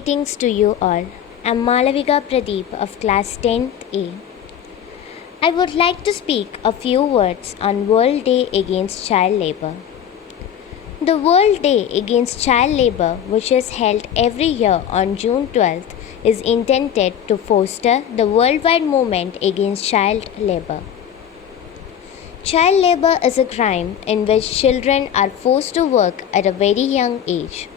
Greetings to you all. I'm Malavika Pradeep of class 10th A. I would like to speak a few words on World Day Against Child Labour. The World Day Against Child Labour, which is held every year on June 12th, is intended to foster the worldwide movement against child labour. Child labour is a crime in which children are forced to work at a very young age.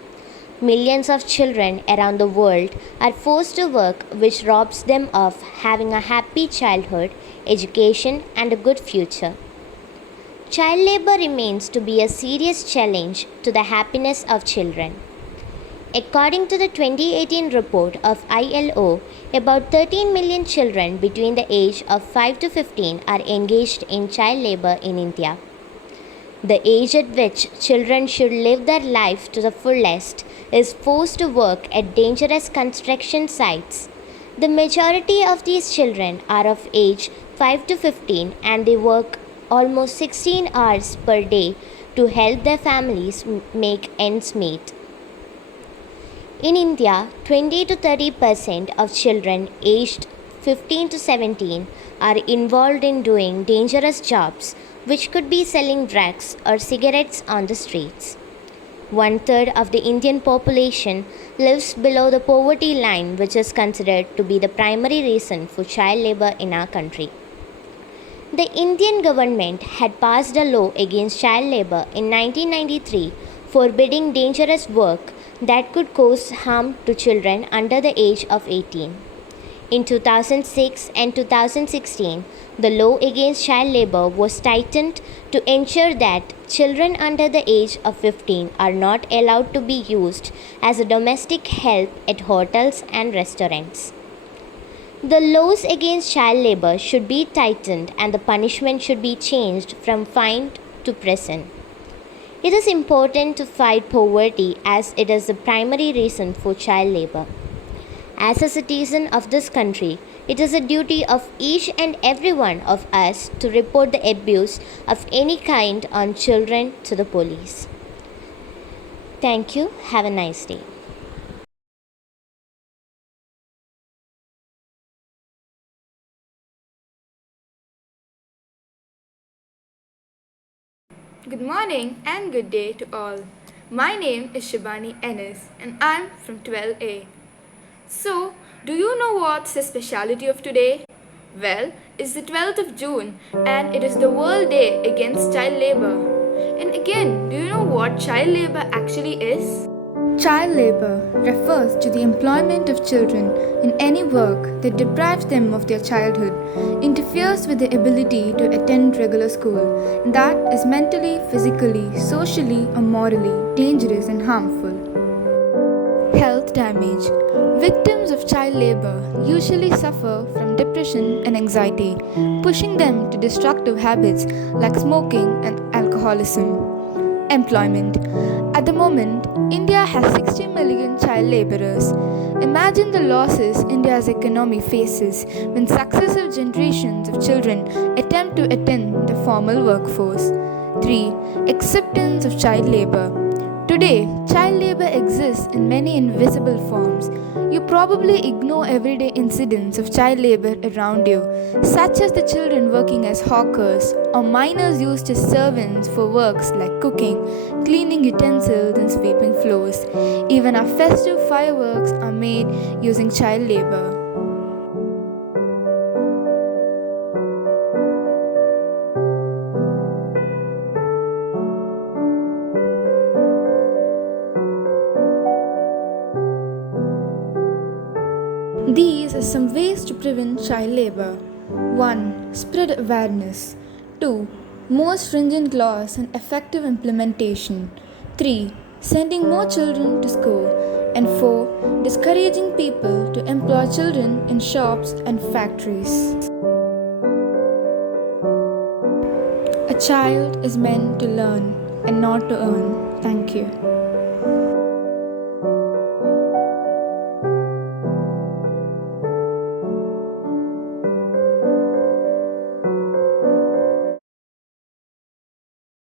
Millions of children around the world are forced to work, which robs them of having a happy childhood, education, and a good future. Child labour remains to be a serious challenge to the happiness of children. According to the 2018 report of ILO, about 13 million children between the age of 5 to 15 are engaged in child labour in India. The age at which children should live their life to the fullest is forced to work at dangerous construction sites. The majority of these children are of age 5 to 15 and they work almost 16 hours per day to help their families make ends meet. In India, 20 to 30% of children aged 15 to 17 are involved in doing dangerous jobs, which could be selling drugs or cigarettes on the streets. 1/3 of the Indian population lives below the poverty line, which is considered to be the primary reason for child labor in our country. The Indian government had passed a law against child labor in 1993, forbidding dangerous work that could cause harm to children under the age of 18. In 2006 and 2016, the law against child labor was tightened to ensure that children under the age of 15 are not allowed to be used as a domestic help at hotels and restaurants. The laws against child labor should be tightened and the punishment should be changed from fine to prison. It is important to fight poverty as it is the primary reason for child labor. As a citizen of this country, it is a duty of each and every one of us to report the abuse of any kind on children to the police. Thank you. Have a nice day. Good morning and good day to all. My name is Shibani Ennis and I'm from 12A. So, do you know what's the speciality of today? Well, it's the 12th of June and it is the World Day Against Child Labor. And again, do you know what child labor actually is? Child labor refers to the employment of children in any work that deprives them of their childhood, interferes with their ability to attend regular school, and that is mentally, physically, socially, or morally dangerous and harmful. Health damage. Victims of child labor usually suffer from depression and anxiety, pushing them to destructive habits like smoking and alcoholism. Employment. At the moment, India has 60 million child laborers. Imagine the losses India's economy faces when successive generations of children attempt to attend the formal workforce. 3. Acceptance of child labor. Today, child labor exists in many invisible forms. You probably ignore everyday incidents of child labor around you, such as the children working as hawkers or minors used as servants for works like cooking, cleaning utensils, and sweeping floors. Even our festive fireworks are made using child labor. These are some ways to prevent child labor. 1. Spread awareness. 2. More stringent laws and effective implementation. 3. Sending more children to school. And 4. Discouraging people to employ children in shops and factories. A child is meant to learn and not to earn. Thank you.